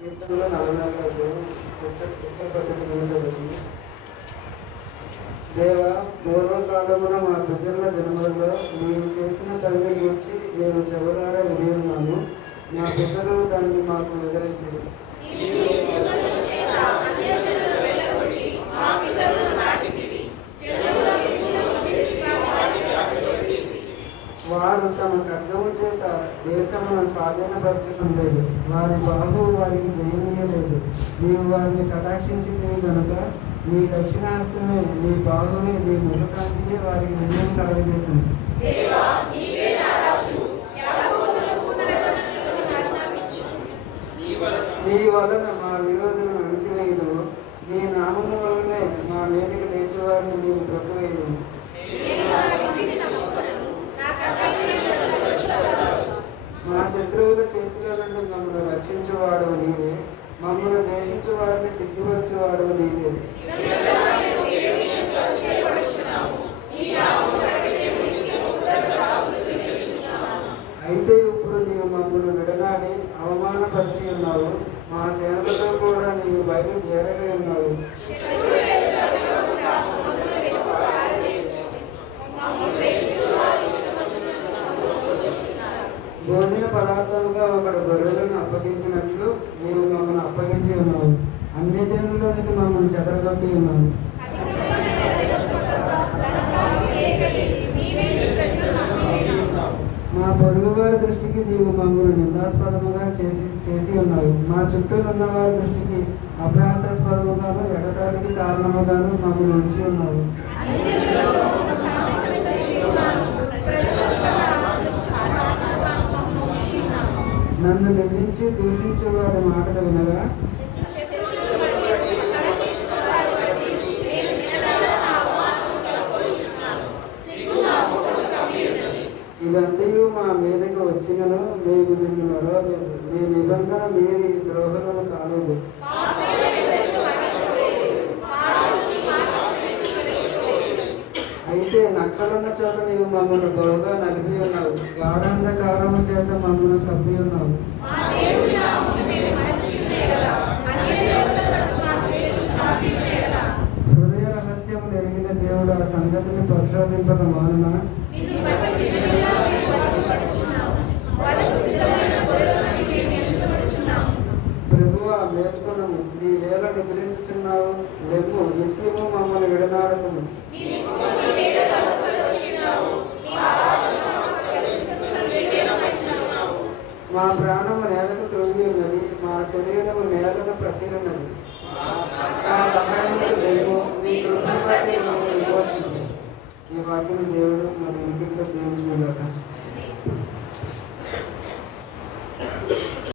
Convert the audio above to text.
కీర్తనలో 44 ఉత్తర పద్ధతి జరుగుతుంది. దేవ, పూర్వకాలమున మా పితరుల దినములలో నీవు చేసిన పనిని గూర్చి నేను చెవులారా విని ఉన్నాను. మా పితరులు దాన్ని మాకు వివరించింది. వారు తమ ఖడ్గము చేత దేశమును స్వాధీనపరచుకునలేదు, వారి బాహు వారికి జయమీయలేదు. నీవు వారిని కటాక్షించితివి గనుక నీ దక్షిణాస్తమే, నీ బాహువే, నీ ముఖకాంతియే వారికి విజయం కలగజేసింది. నీ వలన మా విరోధులను అణిచివేయదు, నీ నామము వలనే మా మీదకి లేచేవారిని నీవు త్రొక్కివేయదు. మా శత్రువుల చేతిలో నుండి మమ్మల్ని రక్షించేవాడు నీవే, మమ్మల్ని ద్వేషించే వారిని సిగ్గుపరిచేవాడు నీవే. అయితే ఇప్పుడు నీవు మమ్మల్ని విడనాడి అవమానపరిచి ఉన్నావు, మా సేనలతో కూడా నీవు బయలుదేరగా ఉన్నావు. భోజన పదార్థంగా ఒకడు గొర్రెలను అప్పగించినట్లు నీవు మమ్మల్ని అప్పగించి ఉన్నావు. అన్ని జనుల్లోనికి మమ్మల్ని చెదరగొట్టి ఉన్నావు. మా పొరుగువారి దృష్టికి నీవు మమ్మల్ని నిందాస్పదముగా చేసి ఉన్నావు. మా చుట్టూ ఉన్న వారి దృష్టికి అభ్యాసాస్పదముగాను ఎగతాళికి కారణముగాను మమ్మల్ని ఉంచి ఉన్నావు. నన్ను నిందించి దూషించే వారి మాటలు వినగా ఇదంతయు మా మీదకి వచ్చినను మేము నిన్ను మరవలేదు. నీ నిబంధన మీరి ద్రోహులను కాలేదు. అయితే నక్కలున్న చోట నీవు మమ్మల్ని బహుగా నలిపి ఉన్నావు, గాఢాంధకారము చేత మమ్మల్ని కప్పి ఉన్నావు. హృదయ రహస్యము ఎరిగిన దేవుడు ఆ సంగతిని పరిశోధింపక మానునా? ప్రభువా, మేల్కొనుము, నీ వేళ నిద్రించుచున్నావు. లెమ్ము, నిత్యము మమ్మల్ని విడనాడకుము. మా ప్రాణము నేలకు త్రొంగి ఉన్నది, మా శరీరము నేలను పట్టి ఉన్నది. మా సహాయముకు లెమ్ము, నీ కృపను బట్టి మమ్మల్ని విమోచించు. ఈ వాక్యం దేవుడు మన ఇంటిలో దీవించుగాక.